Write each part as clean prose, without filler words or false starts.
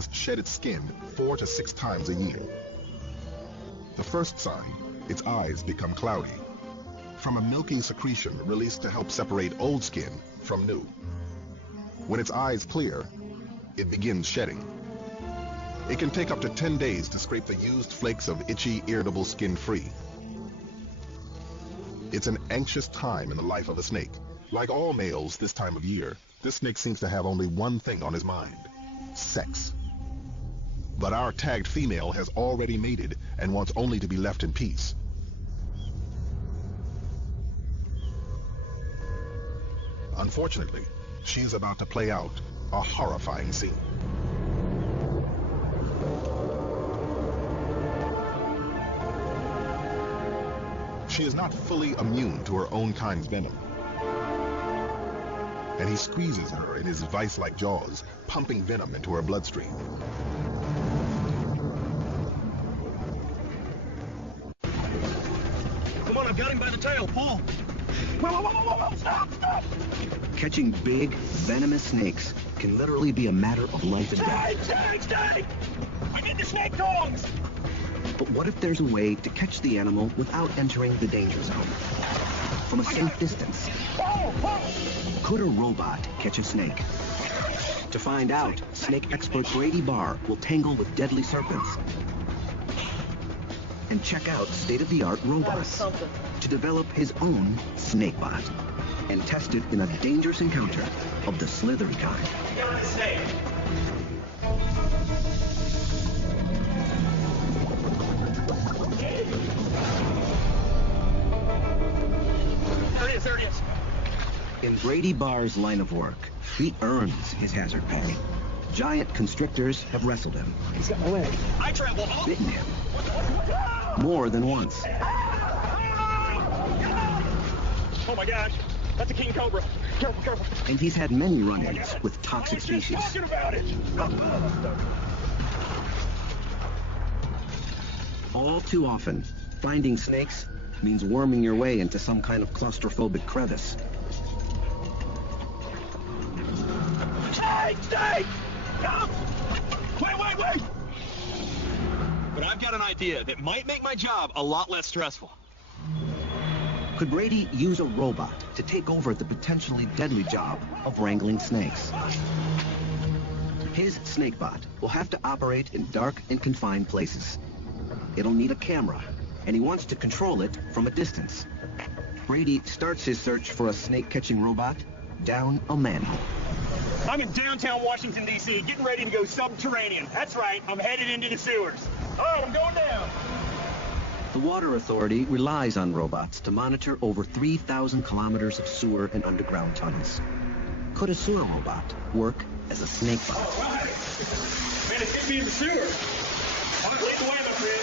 must shed its skin 4 to 6 times a year. The first sign, its eyes become cloudy, from a milky secretion released to help separate old skin from new. When its eyes clear, it begins shedding. It can take up to 10 days to scrape the used flakes of itchy, irritable skin free. It's an anxious time in the life of a snake. Like all males this time of year, this snake seems to have only one thing on his mind: sex. But our tagged female has already mated and wants only to be left in peace. Unfortunately, she is about to play out a horrifying scene. She is not fully immune to her own kind's venom, and he squeezes her in his vice-like jaws, pumping venom into her bloodstream. Come on, I've got him by the tail. Pull! Whoa, stop! Catching big, venomous snakes can literally be a matter of life and death. Snake! I need the snake tongs! But what if there's a way to catch the animal without entering the danger zone? From a safe distance. Could a robot catch a snake? To find out, snake expert Brady Barr will tangle with deadly serpents and check out state-of-the-art robots to develop his own SnakeBot and test it in a dangerous encounter of the slithery kind. Snake! There it is. In Brady Barr's line of work, he earns his hazard pay. Giant constrictors have wrestled him. He's got my leg. I tremble. Bitten him. More than once. Oh my gosh. That's a king cobra. Careful. And he's had many run-ins with toxic species. Talking about it. All too often, finding snakes means worming your way into some kind of claustrophobic crevice. Snake! Come! Wait! But I've got an idea that might make my job a lot less stressful. Could Brady use a robot to take over the potentially deadly job of wrangling snakes? His SnakeBot will have to operate in dark and confined places. It'll need a camera, and he wants to control it from a distance. Brady starts his search for a snake-catching robot down a manhole. I'm in downtown Washington, D.C., getting ready to go subterranean. That's right, I'm headed into the sewers. All right, I'm going down. The Water Authority relies on robots to monitor over 3,000 kilometers of sewer and underground tunnels. Could a sewer robot work as a SnakeBot? All right. Man, it's getting me in the sewer. I'm lead the way, my friend.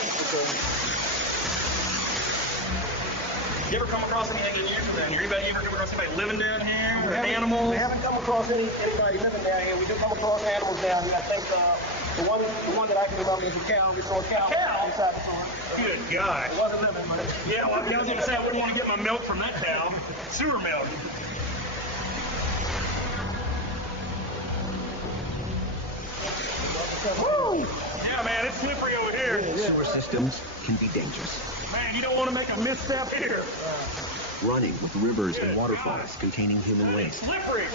You ever come across anything unusual down here? Anybody ever come across anybody living down here? Or animals? We haven't come across anybody living down here. We do come across animals down here. I think the one that I can remember is a cow. We saw a cow inside the sewer. Good God. It wasn't living, but Yeah, well, I was going to say I wouldn't want to get my milk from that cow. Sewer milk. woo! Yeah, man, it's slippery over here. Sewer systems can be dangerous. Man, you don't want to make a misstep here. Running with rivers and waterfalls containing human waste. Slippery.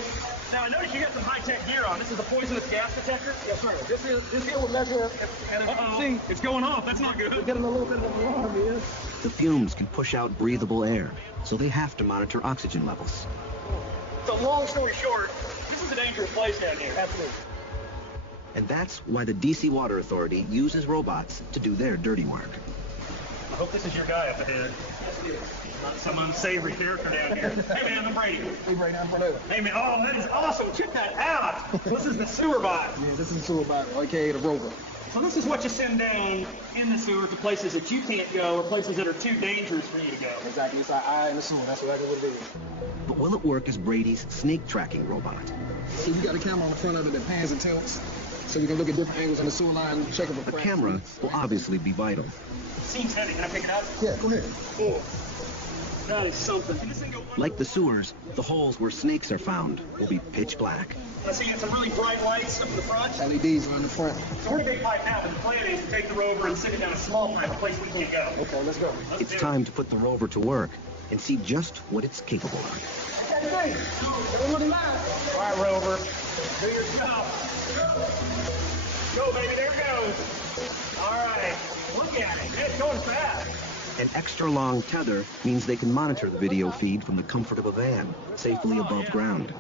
Now, I notice you got some high-tech gear on. This is a poisonous gas detector? Yes, sir. This here will measure, and Uh-oh. It's going off. That's not good. we're getting a little bit of an alarm here. The fumes can push out breathable air, so they have to monitor oxygen levels. So long story short, this is a dangerous place down here. Absolutely. And that's why the DC Water Authority uses robots to do their dirty work. I hope this is your guy up ahead. Not some unsavory character down here. Hey, man, I'm Brady. We right down front of it. Hey, man, oh, that is awesome. Check that out. This is the sewer bot. Yeah, this is the sewer bot, aka the rover. So this is what you send down in the sewer to places that you can't go or places that are too dangerous for you to go. Exactly. It's our eye in the sewer. That's exactly what it is. But will it work as Brady's snake tracking robot? So you got a camera on the front of it that pans and tilts, so we can look at different angles on the sewer line and check if A camera will obviously be vital. It seems heavy. Can I pick it up? Yeah, go ahead. Cool. That is something. Like the sewers, the holes where snakes are found will be pitch black. I see you have some really bright lights up in the front. LEDs are in the front. So we're in a big pipe now, but the plan is to take the rover and stick it down a small pipe, a place we can't go. Okay, let's go. It's time to put the rover to work and see just what it's capable of. All right, rover. Do your job. Go, baby. There it goes. All right. Look at it. It's going fast. An extra long tether means they can monitor the video feed from the comfort of a van, safely above ground.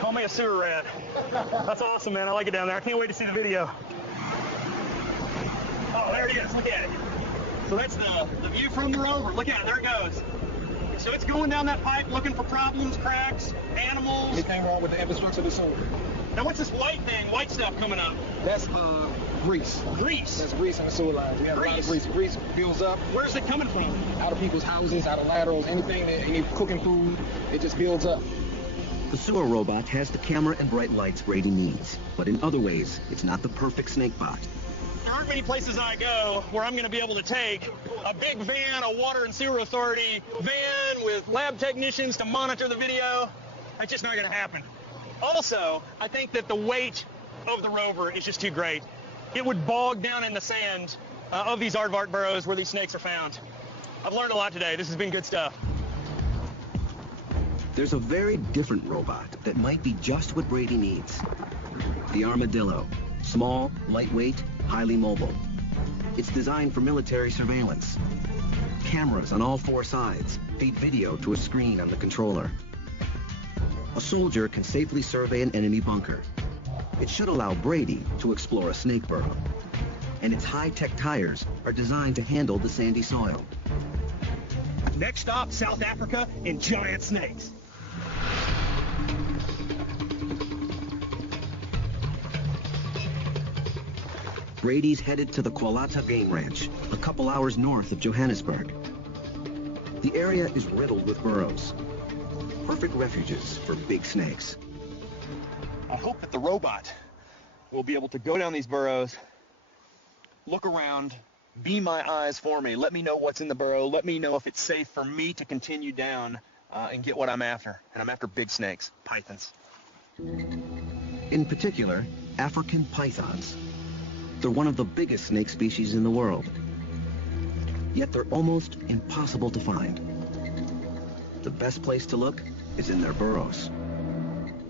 Call me a sewer rat. That's awesome, man. I like it down there. I can't wait to see the video. Oh, there it is. Look at it. So that's the view from the rover. Look at it. There it goes. So it's going down that pipe looking for problems, cracks, animals. Anything wrong with the infrastructure of the sewer? Now what's this white thing, white stuff coming up? That's grease. Grease. That's grease in the sewer lines. We have a lot of grease. Grease builds up Where's it coming from? out of people's houses, out of laterals, anything, any cooking food, it just builds up. The sewer robot has the camera and bright lights Brady needs, but in other ways, it's not the perfect snake bot. There aren't many places I go where I'm going to be able to take a big van, a water and sewer authority van with lab technicians to monitor the video. That's just not going to happen. Also, I think that the weight of the rover is just too great. It would bog down in the sand of these aardvark burrows where these snakes are found. I've learned a lot today. This has been good stuff. There's a very different robot that might be just what Brady needs. The Armadillo. Small, lightweight, highly mobile. It's designed for military surveillance. Cameras on all four sides feed video to a screen on the controller. A soldier can safely survey an enemy bunker. It should allow Brady to explore a snake burrow. And its high-tech tires are designed to handle the sandy soil. Next stop, South Africa and giant snakes. Brady's headed to the Kwalata Game Ranch, a couple hours north of Johannesburg. The area is riddled with burrows. Perfect refuges for big snakes. I hope that the robot will be able to go down these burrows, look around, be my eyes for me, let me know what's in the burrow, let me know if it's safe for me to continue down and get what I'm after. And I'm after big snakes, pythons. In particular, African pythons. They're one of the biggest snake species in the world. Yet they're almost impossible to find. The best place to look is in their burrows.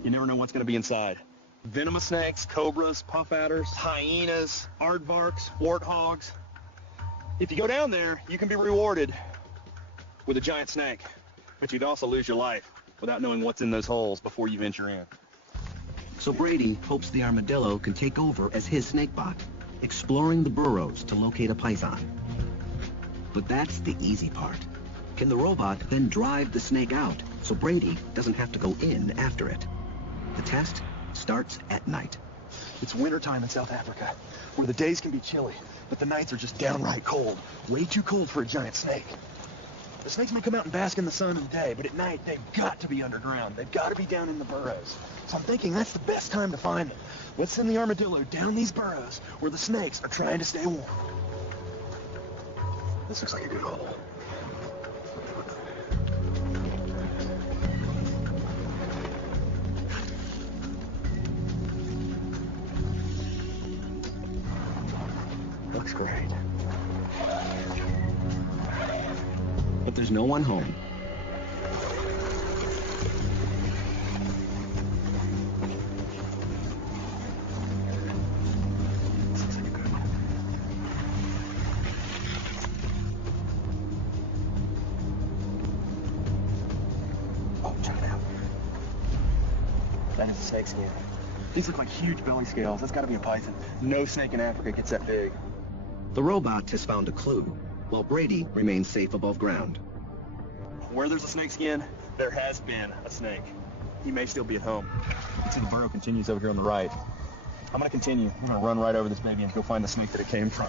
You never know what's going to be inside. Venomous snakes, cobras, puff adders, hyenas, aardvarks, warthogs. If you go down there, you can be rewarded with a giant snake, but you'd also lose your life without knowing what's in those holes before you venture in. So Brady hopes the Armadillo can take over as his snakebot, exploring the burrows to locate a python. But that's the easy part. Can the robot then drive the snake out so Brady doesn't have to go in after it? The test starts at night. It's wintertime in South Africa, where the days can be chilly, but the nights are just downright cold. Way too cold for a giant snake. The snakes may come out and bask in the sun in the day, but at night they've got to be underground. They've got to be down in the burrows. So I'm thinking that's the best time to find them. Let's send the Armadillo down these burrows where the snakes are trying to stay warm. This looks like a good hole. Looks great. But there's no one home. Oh, check it out. That is a snake skin. These look like huge belly scales. That's got to be a python. No snake in Africa gets that big. The robot has found a clue, while Brady remains safe above ground. Where there's a snake skin, there has been a snake. He may still be at home. You can see the burrow continues over here on the right. I'm going to continue. I'm going to run right over this baby and go find the snake that it came from.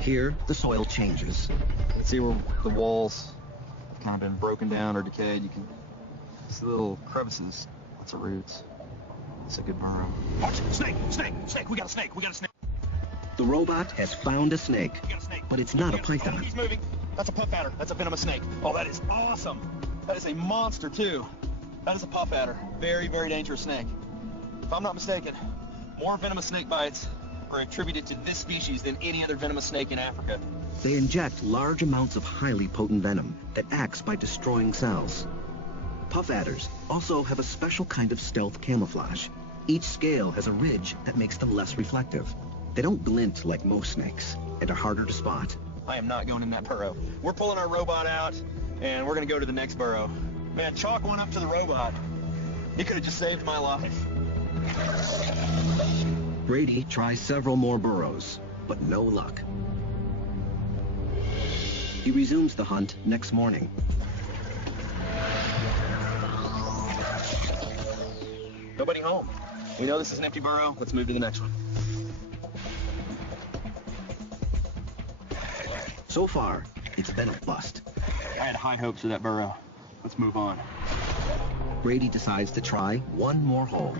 Here, the soil changes. You can see where the walls have kind of been broken down or decayed. You can see little crevices, lots of roots. That's a good burrow. Watch it. Snake! Snake! Snake! We got a snake! We got a snake! The robot has found a snake, We got a snake! but it's not a Oh, python. he's moving. That's a puff adder. That's a venomous snake. Oh, that is awesome. That is a monster, too. That is a puff adder. Very, very dangerous snake. If I'm not mistaken, more venomous snake bites are attributed to this species than any other venomous snake in Africa. They inject large amounts of highly potent venom that acts by destroying cells. Puff adders also have a special kind of stealth camouflage. Each scale has a ridge that makes them less reflective. They don't glint like most snakes and are harder to spot. I am not going in that burrow. We're pulling our robot out, and we're going to go to the next burrow. Man, chalk one up to the robot. He could have just saved my life. Brady tries several more burrows, but no luck. He resumes the hunt next morning. Nobody home. We know this is an empty burrow. Let's move to the next one. So far, it's been a bust. I had high hopes for that burrow. Let's move on. Brady decides to try one more hole.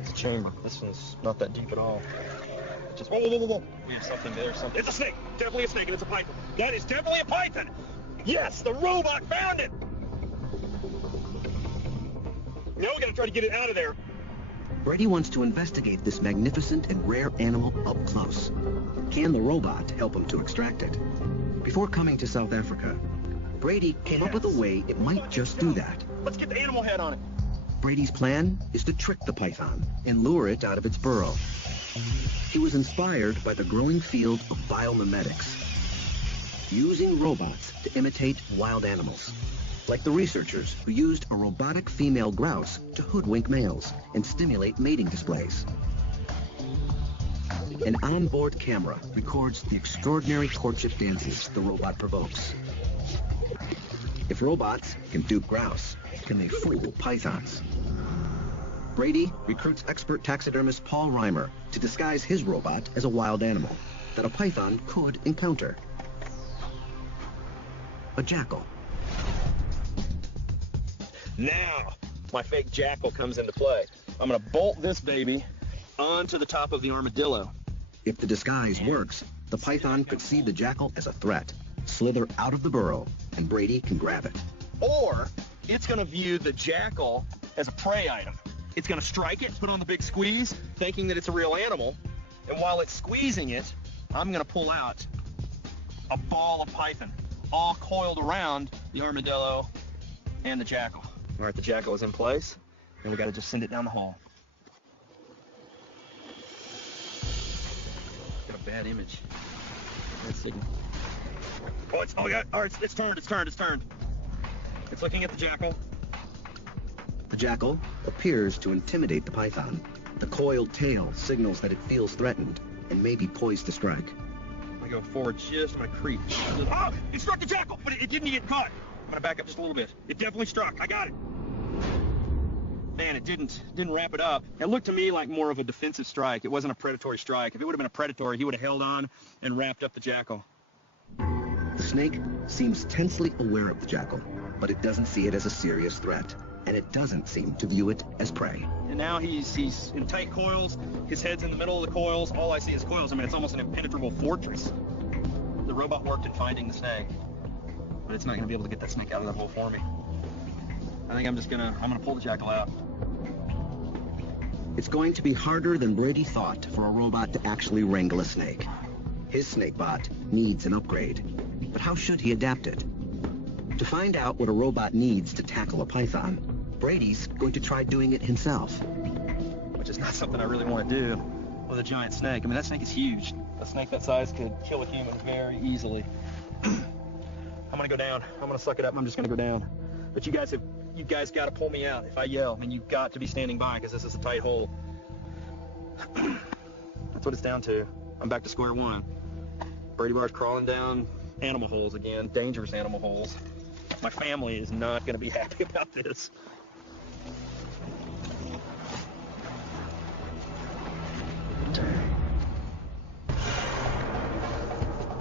It's a chamber. This one's not that deep at all. Just whoa, whoa, whoa, whoa. We have something there. Something. It's a snake. Definitely a snake, and it's a python. That is definitely a python. Yes, the robot found it. Now we gotta try to get it out of there. Brady wants to investigate this magnificent and rare animal up close. Can the robot help him to extract it? Before coming to South Africa, Brady came up with a way it might just do that. Let's get the animal head on it. Brady's plan is to trick the python and lure it out of its burrow. He was inspired by the growing field of biomimetics, using robots to imitate wild animals, like the researchers who used a robotic female grouse to hoodwink males and stimulate mating displays. An onboard camera records the extraordinary courtship dances the robot provokes. If robots can dupe grouse, can they fool pythons? Brady recruits expert taxidermist Paul Reimer to disguise his robot as a wild animal that a python could encounter. A jackal. Now, my fake jackal comes into play. I'm gonna bolt this baby onto the top of the armadillo. If the disguise works, the python could see the jackal as a threat, slither out of the burrow, and Brady can grab it. Or it's gonna view the jackal as a prey item. It's gonna strike it, put on the big squeeze, thinking that it's a real animal. And while it's squeezing it, I'm gonna pull out a ball of python, all coiled around the armadillo and the jackal. All right, the jackal is in place, and we gotta just send it down the hole. Got a bad image. Let's see. Oh, it's turned. It's looking at the jackal. The jackal appears to intimidate the python. The coiled tail signals that it feels threatened and may be poised to strike. I'm gonna go forward just, I'm gonna creep. Oh, it struck the jackal, but it didn't get caught. I'm gonna back up just a little bit. It definitely struck. I got it. Man, it didn't wrap it up. It looked to me like more of a defensive strike. It wasn't a predatory strike. If it would have been a predatory, he would have held on and wrapped up the jackal. The snake seems tensely aware of the jackal, but it doesn't see it as a serious threat, and it doesn't seem to view it as prey. And now he's in tight coils. His head's in the middle of the coils. All I see is coils. I mean, it's almost an impenetrable fortress. The robot worked in finding the snake, but it's not gonna be able to get that snake out of that hole for me. I think I'm gonna pull the jackal out. It's going to be harder than Brady thought for a robot to actually wrangle a snake. His snakebot needs an upgrade, but how should he adapt it? To find out what a robot needs to tackle a python, Brady's going to try doing it himself. Which is not something I really want to do with a giant snake. I mean, that snake is huge. A snake that size could kill a human very easily. I'm gonna go down. I'm gonna suck it up. I'm just gonna go down. But you guys got to pull me out. If I yell, then you've got to be standing by because this is a tight hole. That's what it's down to. I'm back to square one. Brady Bar's crawling down animal holes again, dangerous animal holes. My family is not going to be happy about this.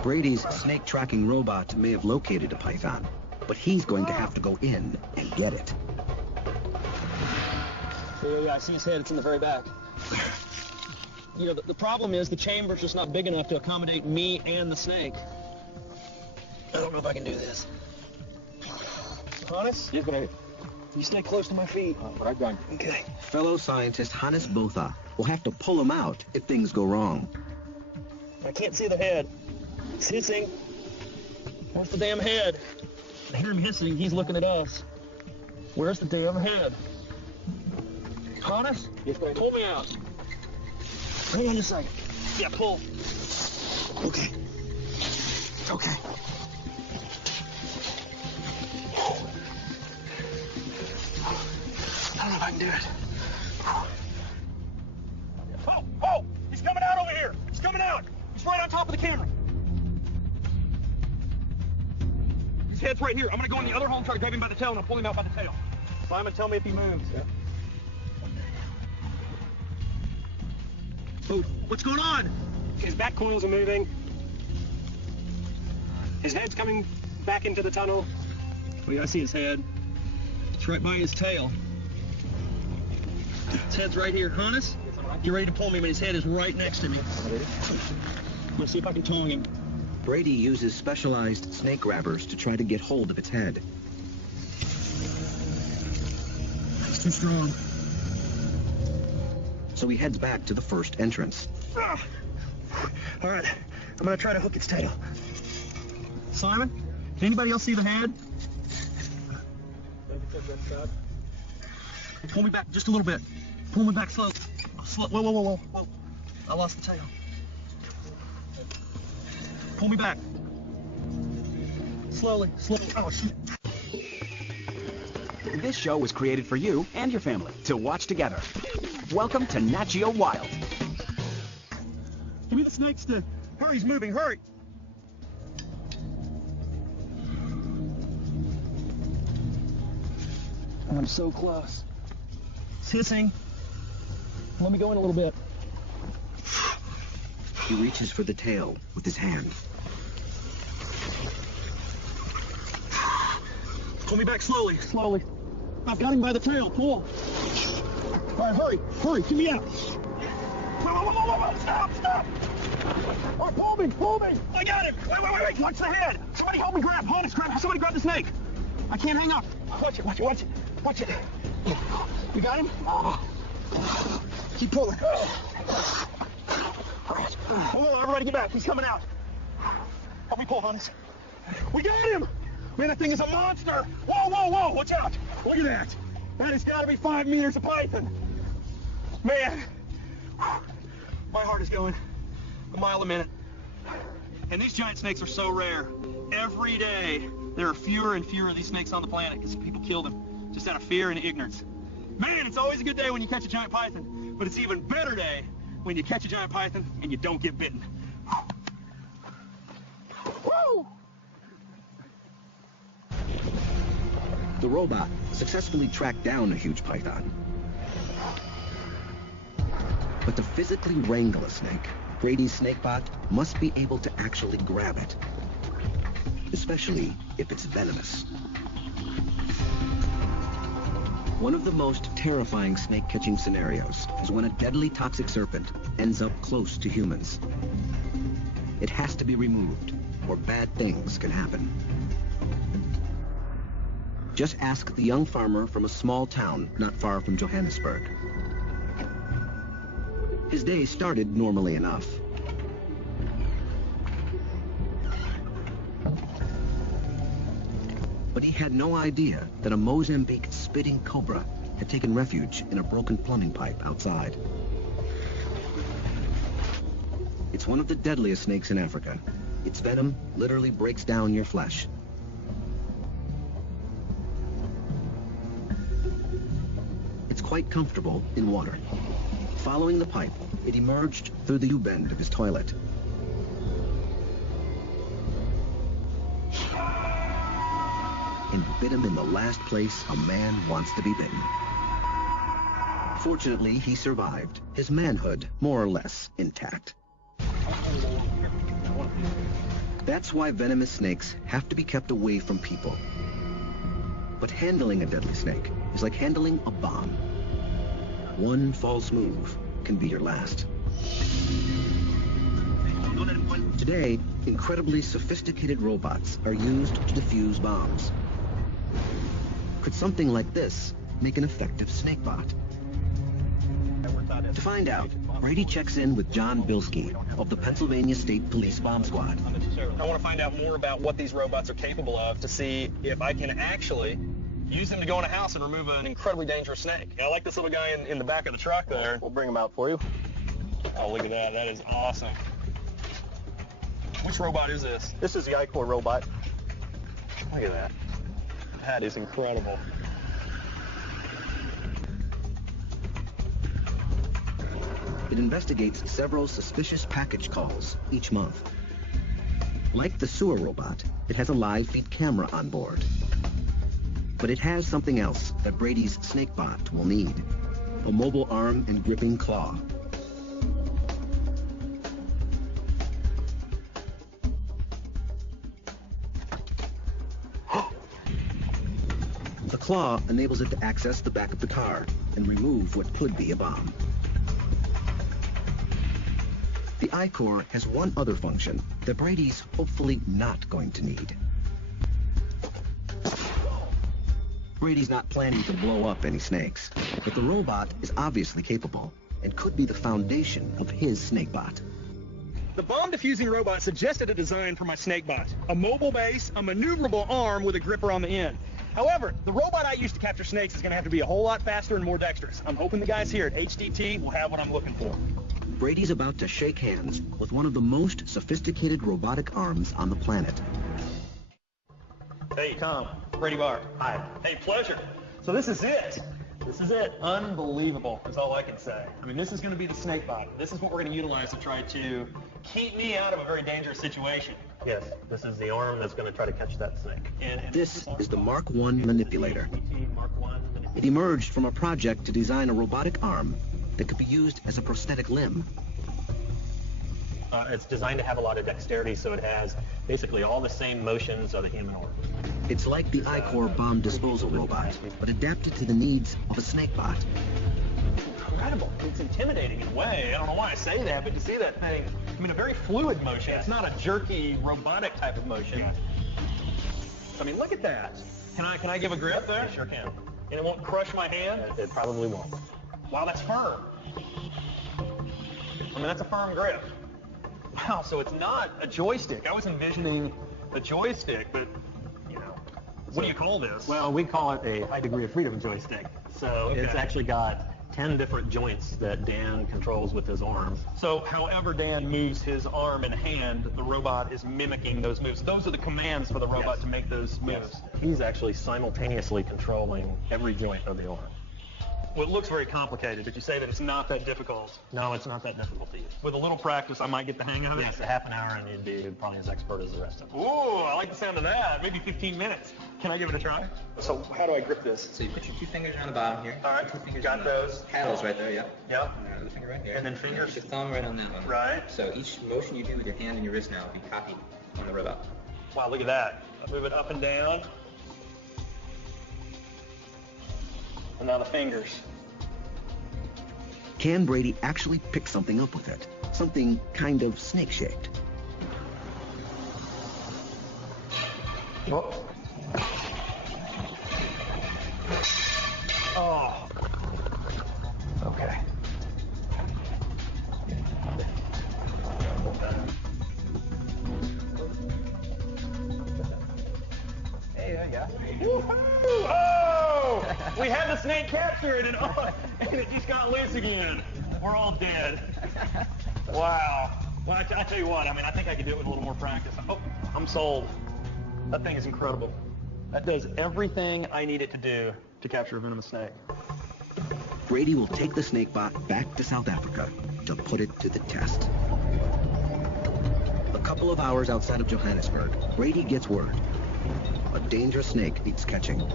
Brady's snake tracking robot may have located a python, but he's going to have to go in and get it. Yeah, I see his head. It's in the very back. You know, the problem is the chamber's just not big enough to accommodate me and the snake. I don't know if I can do this. Hannes? Yes, but You stay close to my feet. I've done. Okay. Fellow scientist Hannes Botha will have to pull him out if things go wrong. I can't see the head. It's hissing. Where's the damn head? I hear him hissing. He's looking at us. Where's the damn head? Hannes? Yes, but Pull me out. Hang on just a second. Yeah, pull. Okay. Okay. I don't know if I can do it. Oh! Oh! He's coming out over here! He's coming out! He's right on top of the camera. His head's right here. I'm gonna go in the other hole and try to grab him by the tail, and I'll pull him out by the tail. Simon, tell me if he moves. Yeah. Oh, what's going on? His back coils are moving. His head's coming back into the tunnel. Oh yeah, I see his head. It's right by his tail. His head's right here. Hannes, you're ready to pull me, but his head is right next to me. Let's see if I can tongue him. Brady uses specialized snake grabbers to try to get hold of its head. It's too strong. So he heads back to the first entrance. All right, I'm gonna try to hook its tail. Simon, can anybody else see the head? Pull me back just a little bit. Pull me back slow. Whoa, whoa, whoa, whoa, whoa. I lost the tail. Pull me back. Slowly, slowly. Oh, shit. This show was created for you and your family to watch together. Welcome to Nat Geo Wild. Give me the snake stick. Hurry, he's moving, hurry. I'm so close. It's hissing. Let me go in a little bit. He reaches for the tail with his hand. Pull me back slowly, slowly. I've got him by the tail, pull. All right, hurry, hurry, get me out. Whoa, whoa, whoa, whoa, whoa, stop, stop. All right, pull me. I got him. Wait, watch the head. Somebody help me grab, Hannes, somebody grab the snake. I can't hang up. Watch it. You got him? Keep pulling. All right. Hold on, everybody get back. He's coming out. Help me pull, Hannes. We got him! Man, that thing is a monster! Whoa! Watch out! Look at that! That has got to be 5 meters of python! Man! My heart is going a mile a minute. And these giant snakes are so rare. Every day, there are fewer and fewer of these snakes on the planet because people kill them just out of fear and ignorance. Man, it's always a good day when you catch a giant python, but it's an even better day when you catch a giant python and you don't get bitten. Woo! The robot successfully tracked down a huge python. But to physically wrangle a snake, Brady's snakebot must be able to actually grab it, especially if it's venomous. One of the most terrifying snake-catching scenarios is when a deadly toxic serpent ends up close to humans. It has to be removed, or bad things can happen. Just ask the young farmer from a small town not far from Johannesburg. His day started normally enough. But he had no idea that a Mozambique spitting cobra had taken refuge in a broken plumbing pipe outside. It's one of the deadliest snakes in Africa. Its venom literally breaks down your flesh. It's quite comfortable in water. Following the pipe, it emerged through the U-bend of his toilet. And bit him in the last place a man wants to be bitten. Fortunately, he survived, his manhood more or less intact. That's why venomous snakes have to be kept away from people. But handling a deadly snake is like handling a bomb. One false move can be your last. Today, incredibly sophisticated robots are used to defuse bombs. Could something like this make an effective snakebot? To find out, Brady checks in with John Bilski of the Pennsylvania State Police Bomb Squad. I want to find out more about what these robots are capable of to see if I can actually use them to go in a house and remove an incredibly dangerous snake. I like this little guy in the back of the truck there. We'll bring him out for you. Oh, look at that. That is awesome. Which robot is this? This is the I-Core robot. Look at that. That is incredible. It investigates several suspicious package calls each month. Like the sewer robot, it has a live feed camera on board. But it has something else that Brady's snakebot will need. A mobile arm and gripping claw. The claw enables it to access the back of the car and remove what could be a bomb. The I-Core has one other function that Brady's hopefully not going to need. Brady's not planning to blow up any snakes, but the robot is obviously capable and could be the foundation of his snakebot. The bomb diffusing robot suggested a design for my snakebot. A mobile base, a maneuverable arm with a gripper on the end. However, the robot I use to capture snakes is going to have to be a whole lot faster and more dexterous. I'm hoping the guys here at HDT will have what I'm looking for. Brady's about to shake hands with one of the most sophisticated robotic arms on the planet. Hey, Tom. Brady Barr. Hi. Hey, pleasure. So this is it. This is it. Unbelievable is all I can say. I mean, this is going to be the snakebot. This is what we're going to utilize to try to keep me out of a very dangerous situation. Yes, this is the arm that's going to try to catch that snake. And this is the Mark I manipulator. Mark I. It emerged from a project to design a robotic arm that could be used as a prosthetic limb. It's designed to have a lot of dexterity, so it has basically all the same motions of a human arm. It's like the I-Core bomb disposal robot, but adapted to the needs of a snakebot. Incredible. It's intimidating in a way. I don't know why I say that, but to see that thing, I mean, a very fluid motion. It's not a jerky, robotic type of motion. I mean, look at that. Can I give a grip there? You sure can. And it won't crush my hand? It probably won't. Wow, that's firm. I mean, that's a firm grip. Wow, so it's not a joystick. I was envisioning a joystick, but, you know, what do you call this? Well, we call it a high degree of freedom joystick. So it's actually got 10 different joints that Dan controls with his arms. So however Dan moves his arm and hand, the robot is mimicking those moves. Those are the commands for the robot to make those moves. Yes. He's actually simultaneously controlling every joint of the arm. Well, it looks very complicated, but you say that it's not that difficult. No, it's not that difficult to use. With a little practice, I might get the hang of it. Yes, a half an hour and you'd be probably as expert as the rest of them. Ooh, I like the sound of that. Maybe 15 minutes. Can I give it a try? So how do I grip this? So you put your two fingers on the bottom here. All right, Two fingers got on those. The paddles right there, yep. Yep. And another finger right there. And then fingers? Put your thumb right on that one. Right. So each motion you do with your hand and your wrist now will be copied on the robot. Wow, look at that. I move it up and down. And now the fingers. Can Brady actually pick something up with it? Something kind of snake-shaped. Oh. Oh. Okay. Hey, there you go. Woohoo! Oh! We had the snake captured and it just got loose again. We're all dead. Wow. Well, I tell you what, I mean, I think I could do it with a little more practice. Oh, I'm sold. That thing is incredible. That does everything I need it to do to capture a venomous snake. Brady will take the snakebot back to South Africa to put it to the test. A couple of hours outside of Johannesburg, Brady gets word. A dangerous snake needs catching.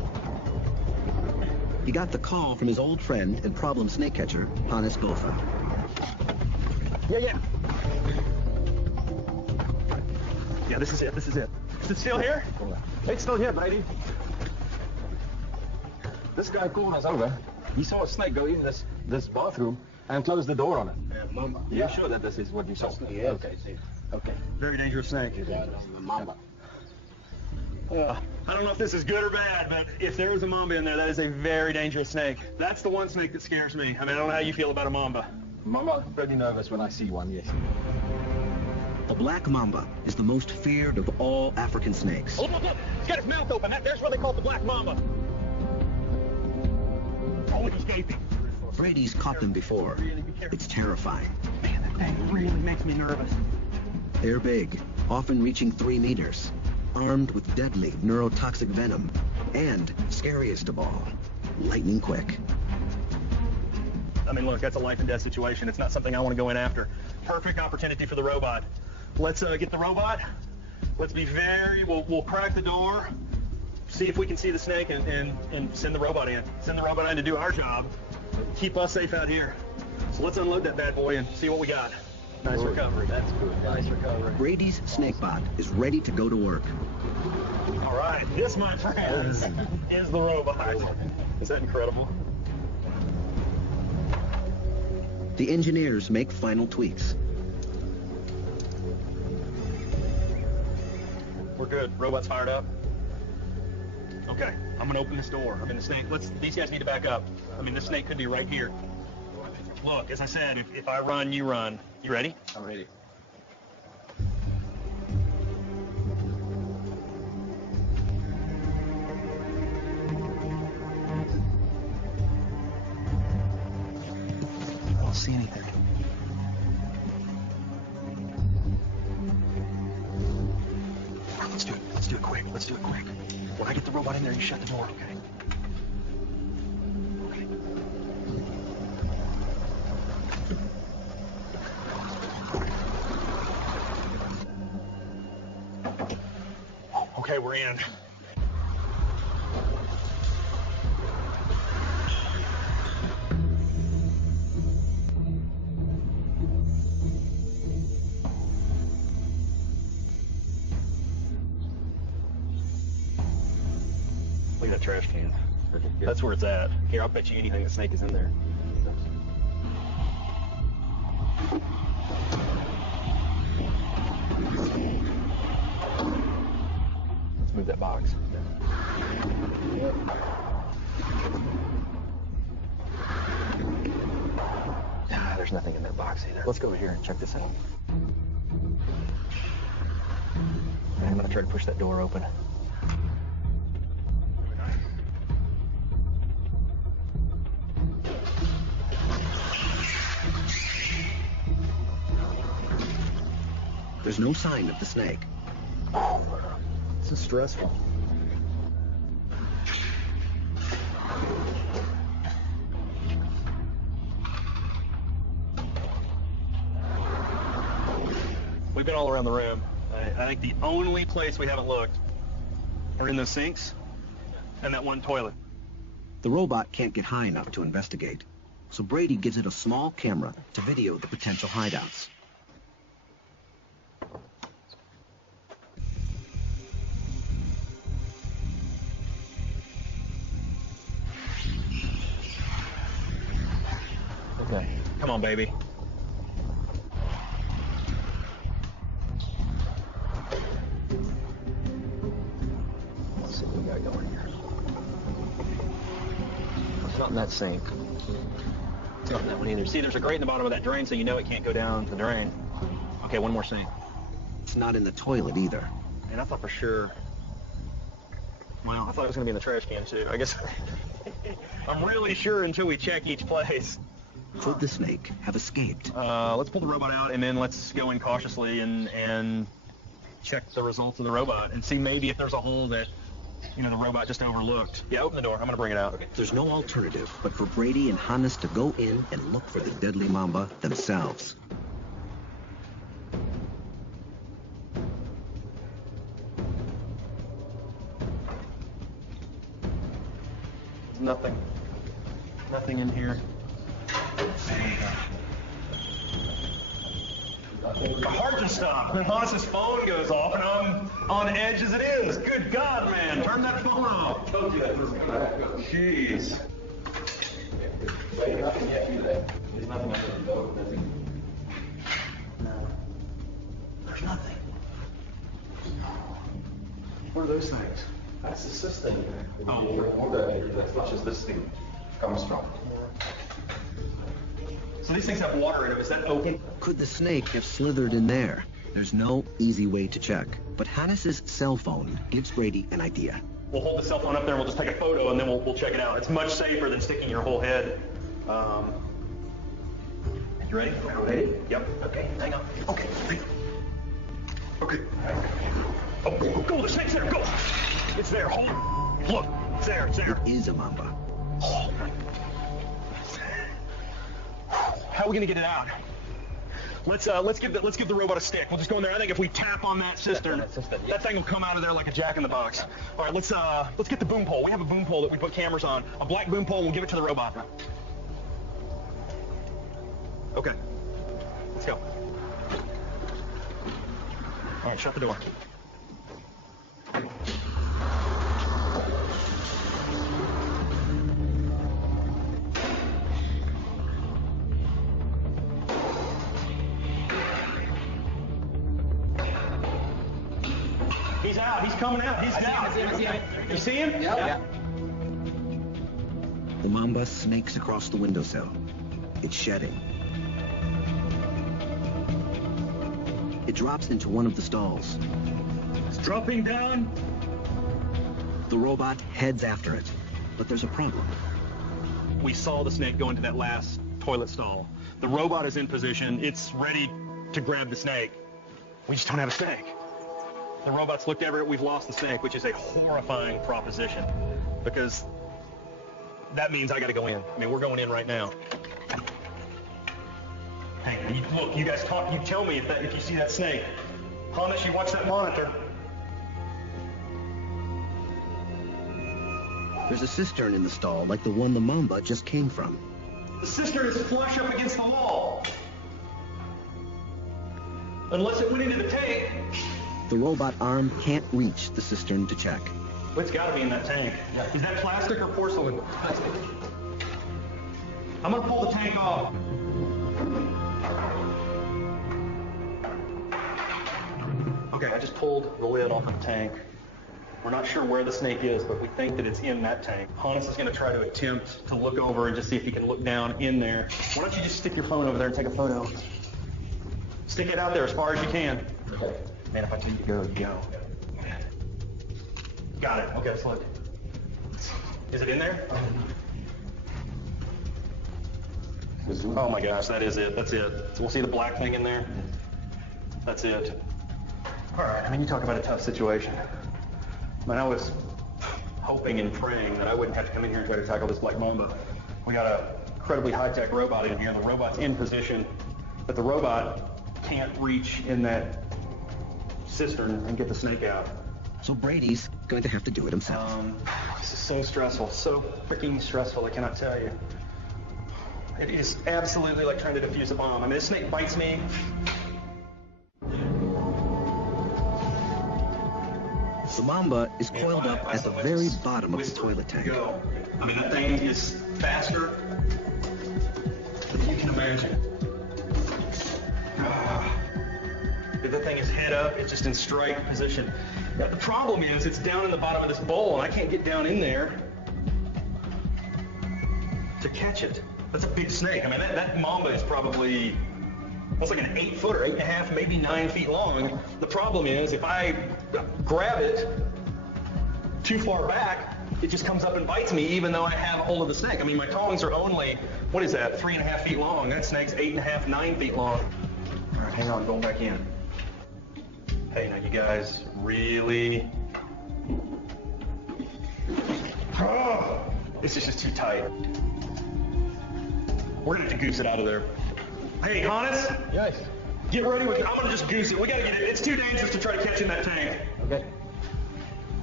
He got the call from his old friend and problem snake catcher, Hannes Botha. Yeah. Yeah, this is it. Is it still here? It's still here, Brady. This guy called us over. You saw a snake go in this bathroom and close the door on it. Mamba. You're sure that this is what you saw? Yeah. Okay. Okay. Very dangerous snake. Mamba. I don't know if this is good or bad, but if there is a mamba in there, that is a very dangerous snake. That's the one snake that scares me. I mean, I don't know how you feel about a mamba. Mamba? Pretty nervous when I see one, yes. The black mamba is the most feared of all African snakes. Oh, look. He's got his mouth open. There's why they call it the black mamba. Oh, he's gaping. Brady's caught them before. It's terrifying. Man, that thing really makes me nervous. They're big, often reaching 3 meters, armed with deadly neurotoxic venom, and, scariest of all, lightning quick. I mean, look, that's a life and death situation. It's not something I want to go in after. Perfect opportunity for the robot. Let's get the robot. Let's be we'll crack the door, see if we can see the snake, and send the robot in. Send the robot in to do our job. Keep us safe out here. So let's unload that bad boy and see what we got. Nice recovery. That's good. Nice recovery. Brady's snakebot is ready to go to work. All right, this, my friends, is the robot. Is that incredible? The engineers make final tweaks. We're good. Robot's fired up. Okay, I'm gonna open this door. I mean, the snake. These guys need to back up. I mean, the snake could be right here. Look, as I said, if I run, you run. You ready? I'm ready. I don't see anything. All right, let's do it. Let's do it quick. Let's do it quick. When I get the robot in there, you shut the door, okay? Okay, we're in. Look at that trash can. That's where it's at. Here, I'll bet you anything the snake is in there. Let's move that box. There's nothing in that box either. Let's go over here and check this out. I'm gonna try to push that door open. There's no sign of the snake. This is stressful. We've been all around the room. I think the only place we haven't looked are in those sinks and that one toilet. The robot can't get high enough to investigate, so Brady gives it a small camera to video the potential hideouts. Okay, come on, baby. Let's see what we got going here. It's not in that sink. It's not in that one either. See, there's a grate in the bottom of that drain, so you know it can't go down the drain. Okay, one more sink. It's not in the toilet either. And I thought for sure. Well, I thought it was going to be in the trash can too. I guess I'm really sure until we check each place. Could the snake have escaped? Let's pull the robot out and then let's go in cautiously and check the results of the robot and see maybe if there's a hole that, you know, the robot just overlooked. Yeah, open the door. I'm going to bring it out. Okay. There's no alternative but for Brady and Hannes to go in and look for the deadly mamba themselves. Nothing. Nothing in here. My heart just stopped. And Haas's phone goes off, and I'm on edge as it is. Good God, man. Turn that phone off. Jeez. Wait, nothing yet today. There's nothing under the door. No. There's nothing. What are those things? That's the system. Oh. Water that flushes this thing comes from. So these things have water in them. Is that open? Could the snake have slithered in there? There's no easy way to check. But Hannes's cell phone gives Brady an idea. We'll hold the cell phone up there and we'll just take a photo and then we'll check it out. It's much safer than sticking your whole head. You ready? Ready? Yep. Okay, hang on. Okay. Okay. Oh, go, the snake's there, go! It's there, hold. Look, it's there, it's there. It is a mamba. Oh. How are we gonna get it out? Let's give the robot a stick. We'll just go in there. I think if we tap on that cistern, that thing will come out of there like a jack in the box. All right, let's get the boom pole. We have a boom pole that we put cameras on. A black boom pole. We'll give it to the robot. Okay. Let's go. All right, shut the door. He's out. He's coming out. He's out. You see him? Yeah. The mamba snakes across the windowsill. It's shedding. It drops into one of the stalls. It's dropping down. The robot heads after it, but there's a problem. We saw the snake go into that last toilet stall. The robot is in position. It's ready to grab the snake. We just don't have a snake. The robot's looked over it. We've lost the snake, which is a horrifying proposition because that means I got to go in. I mean, we're going in right now. Hey, look, you guys talk. You tell me if you see that snake. Hannes, you watch that monitor. There's a cistern in the stall like the one the mamba just came from. The cistern is flush up against the wall. Unless it went into the tank. The robot arm can't reach the cistern to check. Well, it's got to be in that tank. Is that plastic or porcelain? Plastic. I'm going to pull the tank off. Okay, I just pulled the lid off of the tank. We're not sure where the snake is, but we think that it's in that tank. Hannes is going to try to attempt to look over and just see if he can look down in there. Why don't you just stick your phone over there and take a photo? Stick it out there as far as you can. Okay. Man, if I tell you to go, you go. Got it. Okay, let's look. Is it in there? Oh my gosh, that is it. That's it. So we'll see the black thing in there. That's it. All right, I mean, you talk about a tough situation. I mean, I was hoping and praying that I wouldn't have to come in here and try to tackle this black mamba. We got an incredibly high-tech robot in here. The robot's in position, but the robot can't reach in that cistern and get the snake out. So Brady's going to have to do it himself. This is so stressful, so freaking stressful, I cannot tell you. It is absolutely like trying to defuse a bomb. I mean, this snake bites me. The mamba is coiled up at the very bottom of the toilet tank. Go. I mean, that thing is faster than you can imagine. If the thing is head up, it's just in strike position. Now, the problem is it's down in the bottom of this bowl, and I can't get down in there to catch it. That's a big snake. I mean, that mamba is probably, that's like an 8-footer, 8.5, maybe 9 feet long. The problem is if I grab it too far back, it just comes up and bites me even though I have hold of the snake. I mean, my tongs are only, what is that, 3.5 feet long. That snake's 8.5, 9 feet long. All right, hang on, going back in. Hey, now you guys really... Oh, this is just too tight. We're gonna have to goose it out of there. Hey, Hannes? Yes. Get ready with it. I'm gonna just goose it. We gotta get it. It's too dangerous to try to catch in that tank. Okay.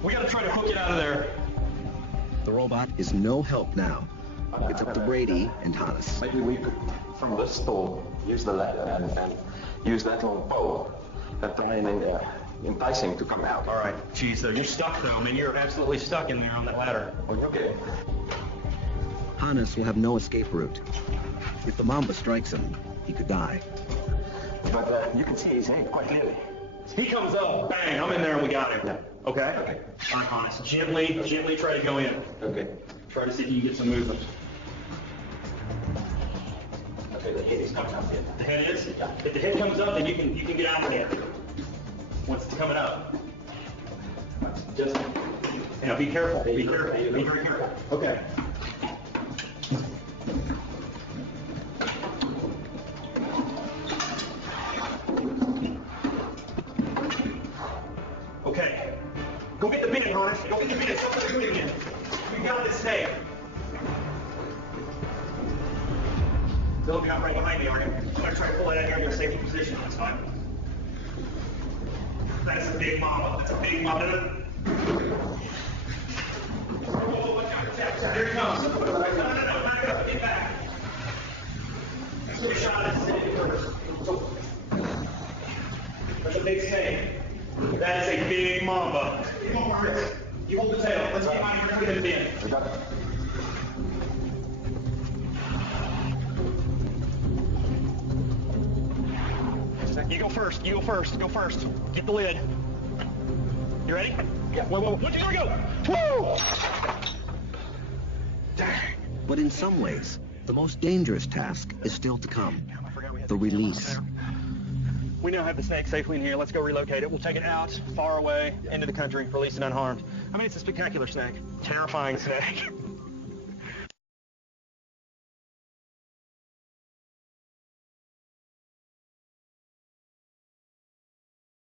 We gotta try to hook it out of there. The robot is no help now. It's up to Brady and Hannes. Maybe we could, from this stall, use the ladder and use that little pole and try and entice him to come out. All right. Jeez, though, you're stuck, though. I mean, you're absolutely stuck in there on that ladder. Okay. Hannes will have no escape route. If the mamba strikes him, he could die. But you can see his head quite clearly. He comes up, bang, I'm in there and we got him. Yeah. Okay? Okay. All right, Hannes, gently try to go in. Okay. Try to see if you can get some movement. Okay, the head is coming up here. The head is? Yeah. If the head comes up, then you can get out of there. Once it's coming up. Just, be careful. Be careful. Be very careful. Okay. Okay. Go get the bin, Hannes. Go get the bin. Stop what you're doing again. You got this snake. Bill, you're not right behind me, aren't you? I'm going to try to pull it out here in your safety position. That's fine. That's a big mama. That's a big mama. Oh, watch out. Here he comes. No. Back up. Get back. Let's get a shot at the snake first. That's a big snake. That is a big mamba. Come on, Marcus. You hold the tail. Let's get out here and get it in. We got it. You go first. You go first. Go first. Get the lid. You ready? Yeah. Whoa. 1, 2, 3, go. Woo! Dang. But in some ways, the most dangerous task is still to come. The release. We now have the snake safely in here. Let's go relocate it. We'll take it out, far away, into the country, release it unharmed. I mean, it's a spectacular snake. Terrifying snake.